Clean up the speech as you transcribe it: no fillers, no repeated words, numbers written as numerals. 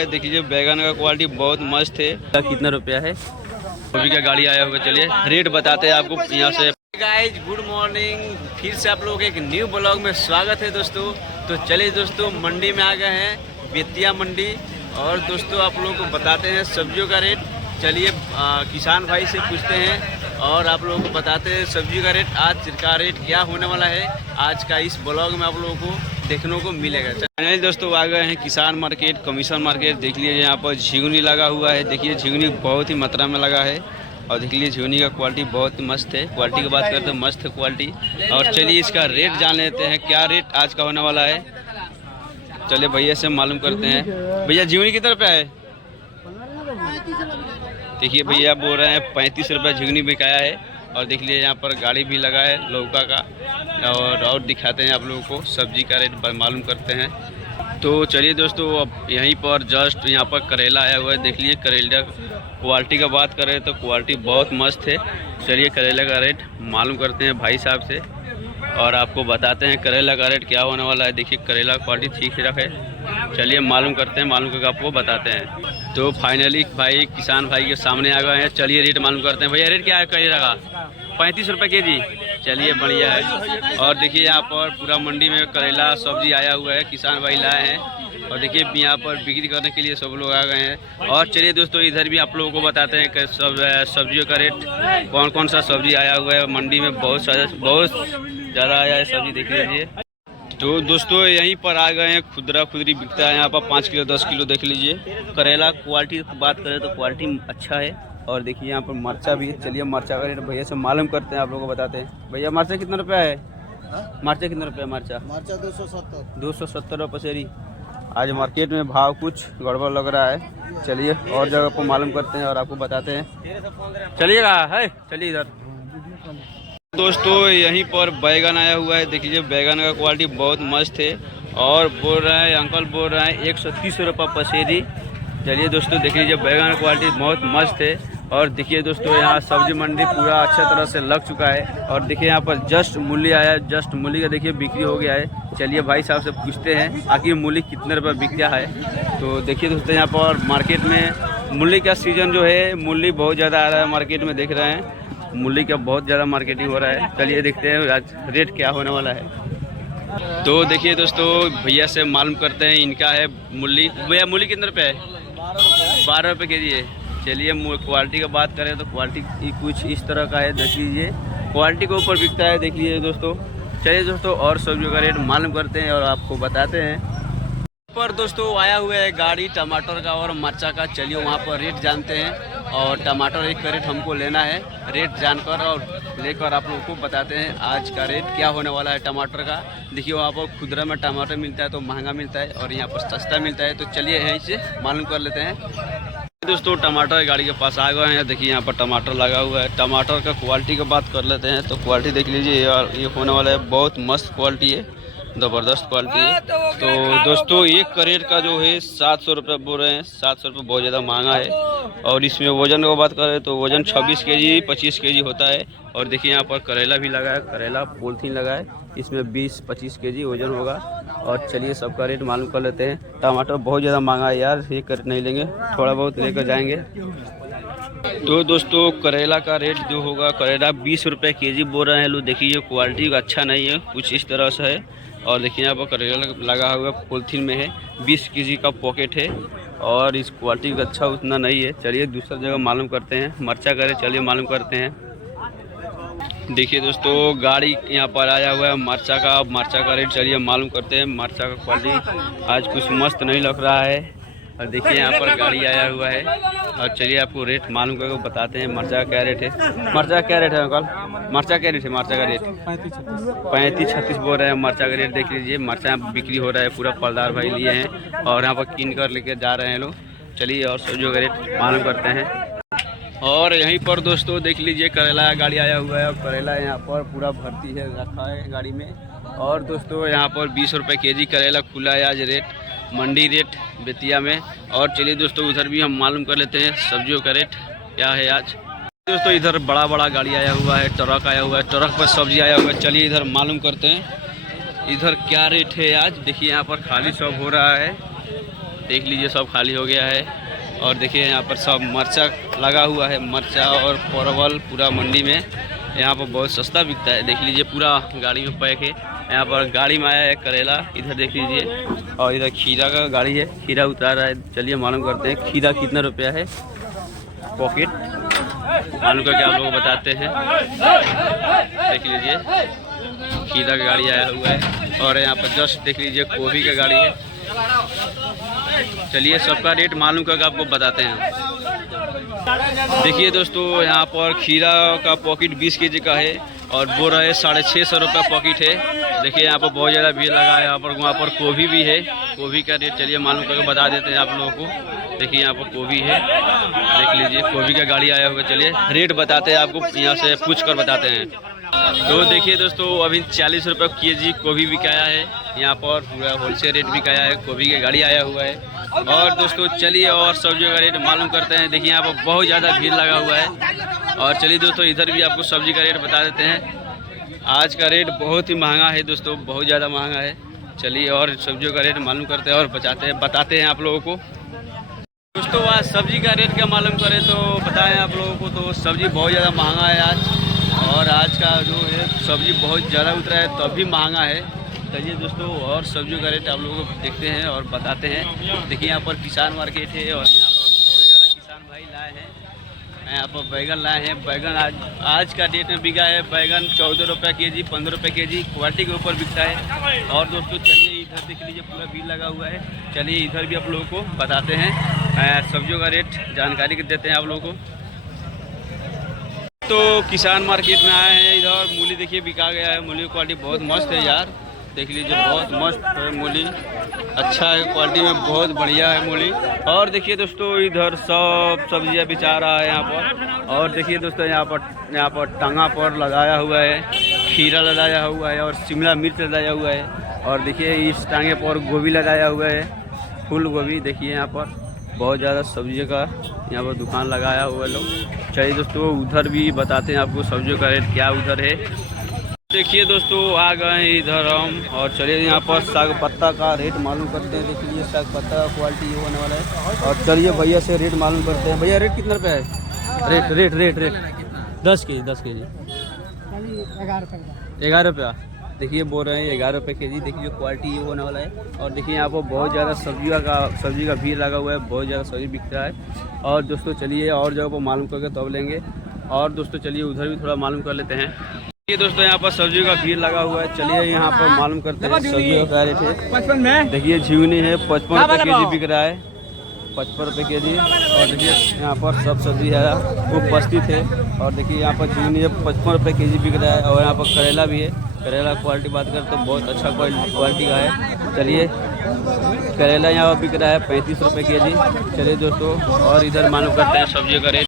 देख लीजिए बैगन का क्वालिटी बहुत मस्त है। कितना रुपया है? अभी का गाड़ी आया हुआ, चलिए रेट बताते हैं आपको यहाँ से। गाइज गुड मॉर्निंग, फिर से आप लोग एक न्यू ब्लॉग में स्वागत है दोस्तों। तो चलिए दोस्तों मंडी में आ गए हैं, बेतिया मंडी। और दोस्तों आप लोगों को बताते हैं सब्जियों का रेट। चलिए किसान भाई से पूछते हैं और आप लोगों को बताते हैं सब्जी का रेट, आज का रेट क्या होने वाला है। आज का इस ब्लॉग में आप लोगों को देखने को मिलेगा। फाइनली दोस्तों आ गए हैं किसान मार्केट, कमीशन मार्केट। देख लीजिए यहाँ पर झिगुनी लगा हुआ है। देखिए झिगुनी बहुत ही मात्रा में लगा है और देख लीजिए झिगुनी का क्वालिटी बहुत ही मस्त है। क्वालिटी की बात करते हैं मस्त है क्वालिटी। और चलिए इसका रेट जान लेते हैं, क्या रेट आज का होने वाला है। चलिए भैया से मालूम करते हैं। भैया झिगुनी कितना रुपया है? देखिए भैया बोल रहे हैं 35 रुपये झिगुनी बिकाया है। और देख लीजिए यहाँ पर गाड़ी भी लगा है लौका का। और दिखाते हैं आप लोगों को सब्जी का रेट मालूम करते हैं। तो चलिए दोस्तों अब यहीं पर जस्ट यहाँ पर करेला आया हुआ है। देख लीजिए करेला क्वालिटी का बात करें तो क्वालिटी बहुत मस्त है। चलिए करेला का रेट मालूम करते हैं भाई साहब से और आपको बताते हैं करेला का रेट क्या होने वाला है। देखिए करेला क्वालिटी ठीक है। चलिए मालूम करते हैं, मालूम करके आपको बताते हैं। तो फाइनली भाई किसान भाई के सामने आ गए हैं। चलिए रेट मालूम करते हैं। भैया रेट क्या है करेला का? 35 रुपये के जी। चलिए बढ़िया है। और देखिए यहाँ पर पूरा मंडी में करेला सब्जी आया हुआ है, किसान भाई लाए हैं। और देखिए यहाँ पर बिक्री करने के लिए सब लोग आ गए हैं। और चलिए दोस्तों इधर भी आप लोगों को बताते हैं कि सब सब्जियों का रेट, कौन कौन सा सब्जी आया हुआ है मंडी में। बहुत ज़्यादा आया है सब्जी, देख लीजिए। तो दोस्तों यहीं पर आ गए हैं, खुदरा खुदरी बिकता है यहाँ पर 5 किलो 10 किलो। देख लीजिए करेला क्वालिटी की बात करें तो क्वालिटी अच्छा है। और देखिए यहाँ पर मरचा भी है। चलिए मरचा का रेट भैया से मालूम करते हैं, आप लोगों को बताते हैं। भैया मरचा कितना रुपया है? मरचा कितना रुपया? मरचा 270 रुपये पसेरी। आज मार्केट में भाव कुछ गड़बड़ लग रहा है। चलिए और जगह पर मालूम करते हैं और आपको बताते हैं। चलिएगा है, चलिए इधर। दोस्तों यहीं पर बैगन आया हुआ है। देख लीजिए बैगन का क्वालिटी बहुत मस्त है। और बोल रहे हैं अंकल बोल रहे हैं 130 रुपये पसेरी। चलिए दोस्तों देख लीजिए बैगन का क्वालिटी बहुत मस्त है। और देखिए दोस्तों यहाँ सब्जी मंडी पूरा अच्छा तरह से लग चुका है। और देखिए यहाँ पर जस्ट मूली आया है, जस्ट मूली का देखिए बिक्री हो गया है। चलिए भाई साहब से पूछते हैं आखिर मूली कितने रुपये बिक गया है। तो देखिए दोस्तों यहाँ पर मार्केट में मूली का सीज़न जो है, मूली बहुत ज़्यादा आ रहा है मार्केट में। देख रहे हैं मूली का बहुत ज़्यादा मार्केटिंग हो रहा है। चलिए देखते हैं आज रेट क्या होने वाला है। तो देखिए दोस्तों भैया से मालूम करते हैं, इनका है मूली। भैया मूली कितने रुपये है? 12 रुपये के जी है। चलिए क्वालिटी का बात करें तो क्वालिटी कुछ इस तरह का है। देख लीजिए क्वालिटी के ऊपर बिकता है। देख लीजिए दोस्तों। चलिए दोस्तों और सब्जियों का रेट मालूम करते हैं और आपको बताते हैं। पर दोस्तों आया हुआ है गाड़ी टमाटर का और मरचा का। चलिए वहाँ पर रेट जानते हैं। और टमाटर एक का रेट हमको लेना है, रेट जानकर और लेकर आप लोगों को बताते हैं आज का रेट क्या होने वाला है टमाटर का। देखिए वहाँ पर खुदरा में टमाटर मिलता है तो महंगा मिलता है और यहाँ पर सस्ता मिलता है। तो चलिए यहीं से मालूम कर लेते हैं। दोस्तों टमाटर गाड़ी के पास आ गए हैं। देखिए यहाँ पर टमाटर लगा हुआ है। टमाटर का क्वालिटी की बात कर लेते हैं। तो क्वालिटी देख लीजिए यार, ये होने वाला है बहुत मस्त क्वालिटी है, ज़बरदस्त क्वालिटी है। तो दोस्तों एक करेट का जो है 700 रुपये बोल रहे हैं। 700 रुपये बहुत ज़्यादा महंगा है। और इसमें वज़न की बात करें तो वज़न 26 केजी 25 केजी होता है। और देखिए यहाँ पर करेला भी लगा है, करेला पॉलीथीन लगा है, इसमें 20-25 केजी वज़न होगा। और चलिए सबका रेट मालूम कर लेते हैं। टमाटर बहुत ज़्यादा महंगा है यार, ये करेट नहीं लेंगे, थोड़ा बहुत लेकर जाएंगे। तो दोस्तों करेला का रेट जो होगा, करेला 20 रुपये के जी बोल रहे हैं लोग। देखिए क्वालिटी अच्छा नहीं है, कुछ इस तरह से है। और देखिए यहाँ पर करेला लगा हुआ पॉलीथीन में है, 20 केजी का पॉकेट है। और इस क्वालिटी का अच्छा उतना नहीं है। चलिए दूसरा जगह मालूम करते हैं। मरचा का रेट चलिए मालूम करते हैं। देखिए दोस्तों गाड़ी यहाँ पर आया हुआ है मरचा का रेट चलिए मालूम करते हैं। मरचा का क्वालिटी आज कुछ मस्त नहीं लग रहा है। और देखिए यहाँ पर गाड़ी आया हुआ है। और चलिए आपको रेट मालूम करके बताते हैं मरचा का क्या रेट है। मरचा का क्या रेट है अंकल? मरचा क्या रेट है? मरचा का रेट 35-36 बोल रहे हैं मरचा का रेट। देख लीजिए मरचा बिक्री हो रहा है, पूरा पलदार भाई लिए हैं और यहाँ पर कीन कर लेके जा रहे हैं लोग। चलिए और सब्जियों का रेट मालूम करते हैं। और यहीं पर दोस्तों देख लीजिए करेला गाड़ी आया हुआ है। और करेला यहाँ पर पूरा भर्ती है, रखा है गाड़ी में। और दोस्तों यहाँ पर 20 रुपये के जी करेला खुला है आज रेट, मंडी रेट बेतिया में। और चलिए दोस्तों उधर भी हम मालूम कर लेते हैं सब्जियों का रेट क्या है आज। दोस्तों इधर बड़ा बड़ा गाड़ी आया हुआ है, ट्रक आया हुआ है, ट्रक पर सब्जी आया हुआ है। चलिए इधर मालूम करते हैं इधर क्या रेट है आज। देखिए यहाँ पर खाली शॉप हो रहा है। देख लीजिए सब खाली हो गया है। और देखिए यहाँ पर सब मरचा लगा हुआ है, मरचा और परवल पूरा मंडी में यहाँ पर बहुत सस्ता बिकता है। देख लीजिए पूरा गाड़ी में पैक है। यहाँ पर गाड़ी में आया है करेला, इधर देख लीजिए। और इधर खीरा का गाड़ी है, खीरा उतार रहा है। चलिए मालूम करते हैं खीरा कितना रुपया है पॉकेट, मालूम करके आप लोगों को बताते हैं। देख लीजिए खीरा का गाड़ी आया हुआ है। और यहाँ पर जस्ट देख लीजिए गोभी का गाड़ी है। चलिए सबका रेट मालूम करके आपको बताते हैं। देखिए दोस्तों यहाँ पर खीरा का पॉकेट 20 केजी का है और वो रहे 650 रुपये पॉकेट है। देखिए यहाँ पर बहुत ज़्यादा भीड़ लगा है। वहाँ पर गोभी भी है, गोभी का रेट चलिए मालूम करके बता देते हैं आप लोगों को। देखिए यहाँ पर गोभी है, देख लीजिए गोभी का गाड़ी आया होगा। चलिए रेट बताते हैं आपको, यहाँ से पूछ कर बताते हैं। तो देखिए दोस्तों अभी 40 रुपये केजी गोभी बिकाया है। यहाँ पर पूरा होलसेल रेट बिकाया है, गोभी की गाड़ी आया हुआ है। और दोस्तों चलिए और सब्जियों का रेट मालूम करते हैं। देखिए यहाँ पर बहुत ज़्यादा भीड़ लगा हुआ है। और चलिए दोस्तों इधर भी आपको सब्जी का रेट बता देते हैं। आज का रेट बहुत ही महंगा है दोस्तों, बहुत ज़्यादा महंगा है। चलिए और सब्जियों का रेट मालूम करते हैं और बताते हैं आप लोगों को। दोस्तों आज सब्जी का रेट क्या मालूम करें तो बताएं आप लोगों को। तो सब्जी बहुत ज़्यादा महंगा है आज, और आज का जो है सब्जी बहुत ज़्यादा उतरा है तो अभी महंगा है। चलिए दोस्तों और सब्जियों का रेट आप लोगों को देखते हैं और बताते हैं। देखिए यहाँ पर किसान मार्केट है और यहाँ पर बहुत ज़्यादा किसान भाई लाए हैं। यहाँ पर बैगन लाए हैं। बैगन आज का डेट में बिका है बैगन 14 रुपये केजी, 15 रुपये केजी, क्वालिटी के ऊपर बिकता है। और दोस्तों चलिए इधर देख लीजिए पूरा भीड़ लगा हुआ है। चलिए इधर भी आप लोगों को बताते हैं, सब्जियों का रेट जानकारी देते हैं आप लोगों को। तो किसान मार्केट में आए हैं। इधर मूली देखिए बिका गया है। मूली की क्वालिटी बहुत मस्त है यार, देख लीजिए बहुत मस्त है मूली, अच्छा है क्वालिटी में, बहुत बढ़िया है मूली। और देखिए दोस्तों इधर सब सब्जियां बिचा रहा है यहाँ पर। और देखिए दोस्तों यहाँ पर टांगा पर लगाया हुआ है, खीरा लगाया हुआ है और शिमला मिर्च लगाया हुआ है। और देखिए इस टांगे पर गोभी लगाया हुआ है, फूल गोभी। देखिए यहाँ पर बहुत ज़्यादा सब्जियों का यहाँ पर दुकान लगाया हुआ है लोग। चलिए दोस्तों उधर भी बताते हैं आपको सब्जियों का रेट क्या उधर है। देखिए दोस्तों आ गए हैं इधर हम, और चलिए यहाँ पर साग पत्ता का रेट मालूम करते हैं। देख लीजिए साग पत्ता का क्वालिटी ये होने वाला है। और चलिए भैया से रेट मालूम करते हैं। भैया रेट कितना रुपये है? Rate rate rate rate 10 KG 11 रुपया। देखिए बोल रहे हैं 11 रुपये केजी। देखिए क्वालिटी ये होने वाला है। और देखिए यहाँ पर बहुत ज़्यादा सब्जी का भीड़ लगा हुआ है, बहुत ज़्यादा सब्जी बिक रहा है। और दोस्तों चलिए और जगह पर मालूम करके तब लेंगे। और दोस्तों चलिए उधर भी थोड़ा मालूम कर लेते हैं। ये दोस्तों यहाँ पर सब्जी का भीड़ लगा हुआ है। चलिए यहाँ पर मालूम करते हैं सब्जियों का रेट है। देखिए झिंगुनी है 55 रुपये केजी बिक रहा है, 55 रुपये केजी। और देखिए यहाँ पर सब सब्जी है वो उपस्थित है। और देखिए यहाँ पर झिंगुनी है 55 रुपये केजी बिक रहा है। और यहाँ पर करेला भी है। करेला क्वालिटी बात करते तो बहुत अच्छा क्वालिटी का है। चलिए करेला यहाँ पर बिक रहा है 35 रुपये केजी। चलिए दोस्तों और इधर मालूम करते हैं सब्जियों का रेट।